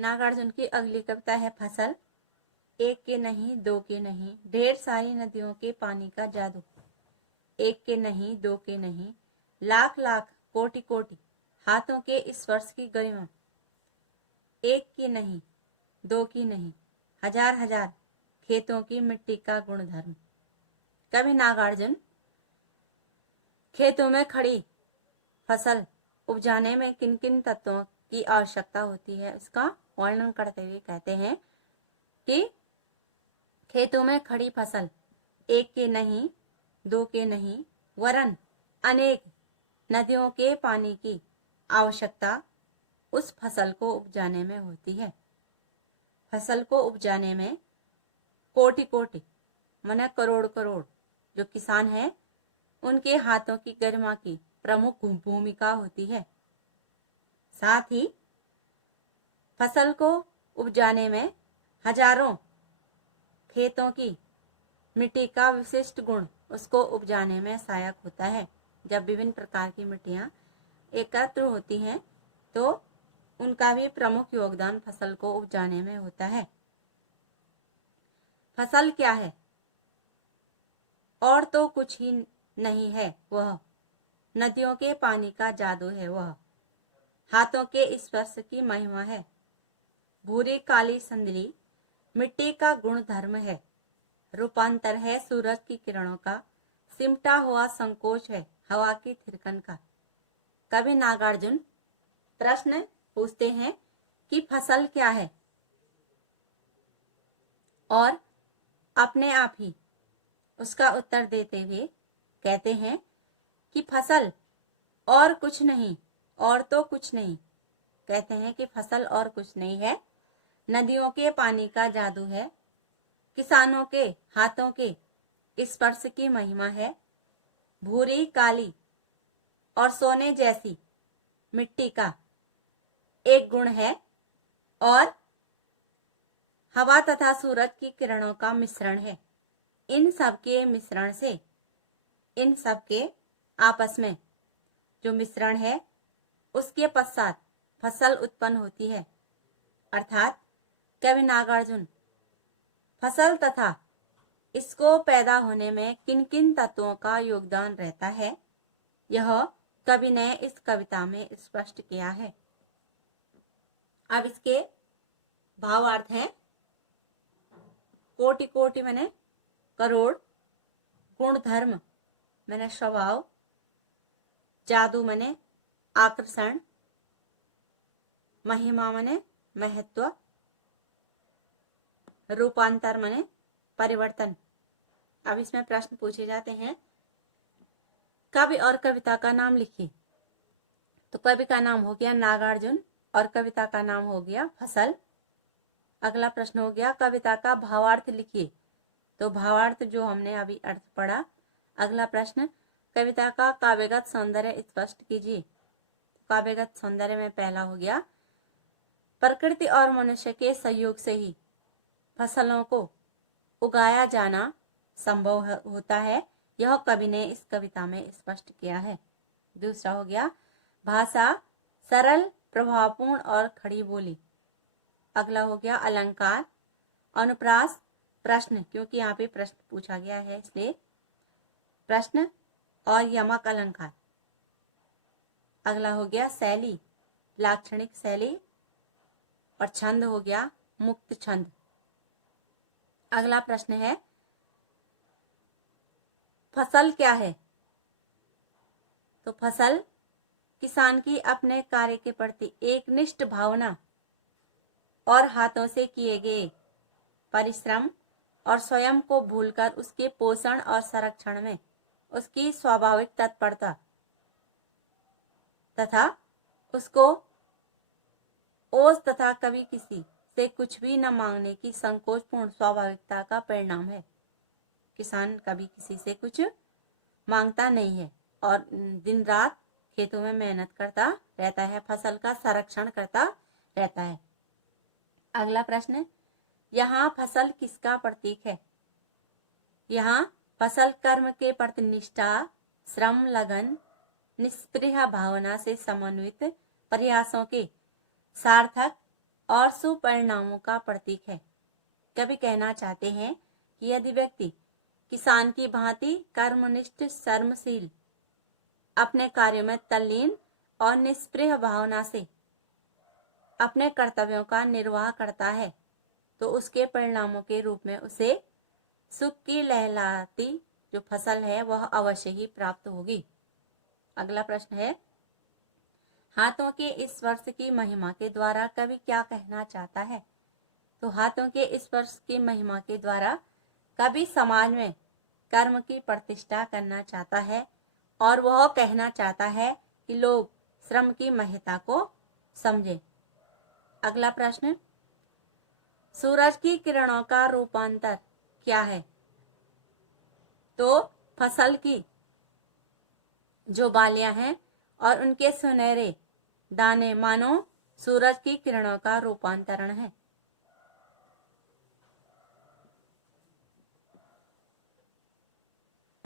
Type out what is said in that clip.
नागार्जुन की अगली कविता है फसल। एक के नहीं दो के नहीं, ढेर सारी नदियों के पानी का जादू। एक के नहीं दो के नहीं, लाख लाख कोटि कोटि हाथों के स्पर्श की गरिमा। एक की नहीं दो की नहीं, हजार हजार खेतों की मिट्टी का गुणधर्म। कवि नागार्जुन खेतों में खड़ी फसल उपजाने में किन किन तत्वों की आवश्यकता होती है इसका वर्णन करते हुए कहते हैं कि खेतों में खड़ी फसल एक के नहीं दो के नहीं वरन अनेक नदियों के पानी की आवश्यकता उस फसल को उपजाने में होती है। फसल को उपजाने में कोटि कोटि माने करोड़ करोड़ जो किसान हैं उनके हाथों की गरिमा की प्रमुख भूमिका होती है। साथ ही फसल को उपजाने में हजारों खेतों की मिट्टी का विशिष्ट गुण उसको उपजाने में सहायक होता है। जब विभिन्न प्रकार की मिट्टियां एकत्र होती हैं तो उनका भी प्रमुख योगदान फसल को उपजाने में होता है। फसल क्या है? और तो कुछ ही नहीं है, वह नदियों के पानी का जादू है, वह हाथों के स्पर्श की महिमा है। भूरी काली संदली मिट्टी का गुण धर्म है, रूपांतर है सूरज की किरणों का, सिमटा हुआ संकोच है हवा की थिरकन का। कवि नागार्जुन प्रश्न पूछते हैं कि फसल क्या है और अपने आप ही उसका उत्तर देते हुए कहते हैं कि फसल और कुछ नहीं, और तो कुछ नहीं। कहते हैं कि फसल और कुछ नहीं है, नदियों के पानी का जादू है, किसानों के हाथों के स्पर्श की महिमा है, भूरी काली और सोने जैसी मिट्टी का एक गुण है और हवा तथा सूरज की किरणों का मिश्रण है। इन सब के मिश्रण से, इन सब के आपस में जो मिश्रण है उसके पश्चात फसल उत्पन्न होती है। अर्थात कवि नागार्जुन फसल तथा इसको पैदा होने में किन किन तत्वों का योगदान रहता है यह कवि ने इस कविता में स्पष्ट किया है। अब इसके भावार्थ हैं कोटि कोटि मैंने करोड़, गुण धर्म मैंने स्वभाव, जादू मैंने आकर्षण, महिमा मैंने महत्व, रूपांतर मैंने परिवर्तन। अब इसमें प्रश्न पूछे जाते हैं कवि और कविता का नाम लिखिए। तो कवि का नाम हो गया नागार्जुन और कविता का नाम हो गया फसल। अगला प्रश्न हो गया कविता का भावार्थ लिखिए। तो भावार्थ जो हमने अभी अर्थ पढ़ा। अगला प्रश्न कविता का काव्यगत सौंदर्य स्पष्ट कीजिए। काव्यगत सौंदर्य में पहला हो गया प्रकृति और मनुष्य के सहयोग से ही फसलों को उगाया जाना संभव होता है, यह कवि ने इस कविता में स्पष्ट किया है। दूसरा हो गया भाषा सरल, प्रभावपूर्ण और खड़ी बोली। अगला हो गया अलंकार, अनुप्रास, प्रश्न, क्योंकि यहाँ पे प्रश्न पूछा गया है इसलिए प्रश्न और यमक अलंकार। अगला हो गया शैली, लाक्षणिक शैली, और छंद हो गया मुक्त छंद। अगला प्रश्न है फसल क्या है? तो फसल किसान की अपने कार्य के प्रति एक निष्ठ भावना और हाथों से किए गए परिश्रम और स्वयं को भूलकर उसके पोषण और संरक्षण में उसकी स्वाभाविक तत्परता तथा उसको ओज तथा कभी किसी से कुछ भी न मांगने की संकोचपूर्ण स्वाभाविकता का परिणाम है। किसान कभी किसी से कुछ मांगता नहीं है और दिन रात खेतों में मेहनत करता रहता है, फसल का संरक्षण करता रहता है। अगला प्रश्न, यहाँ फसल किसका प्रतीक है? यहाँ फसल कर्म के प्रति निष्ठा, श्रम, लगन, निष्पृह भावना से समन्वित प्रयासों के सार्थक और शुभ परिणामों का प्रतीक है। कवि कहना चाहते हैं कि यदि व्यक्ति किसान की भांति कर्मनिष्ठ, कर्मशील, अपने कार्यों में तल्लीन और निष्पृह भावना से अपने कर्तव्यों का निर्वाह करता है तो उसके परिणामों के रूप में उसे सुख की लहलाती जो फसल है वह अवश्य ही प्राप्त होगी। अगला प्रश्न है, हाथों के स्पर्श की महिमा के द्वारा कवि क्या कहना चाहता है? तो हाथों के स्पर्श की महिमा के द्वारा कवि समाज में कर्म की प्रतिष्ठा करना चाहता है और वह कहना चाहता है कि लोग श्रम की महत्ता को समझें। अगला प्रश्न, सूरज की किरणों का रूपांतर क्या है? तो फसल की जो बालियां हैं और उनके सुनहरे दाने मानो सूरज की किरणों का रूपांतरण है।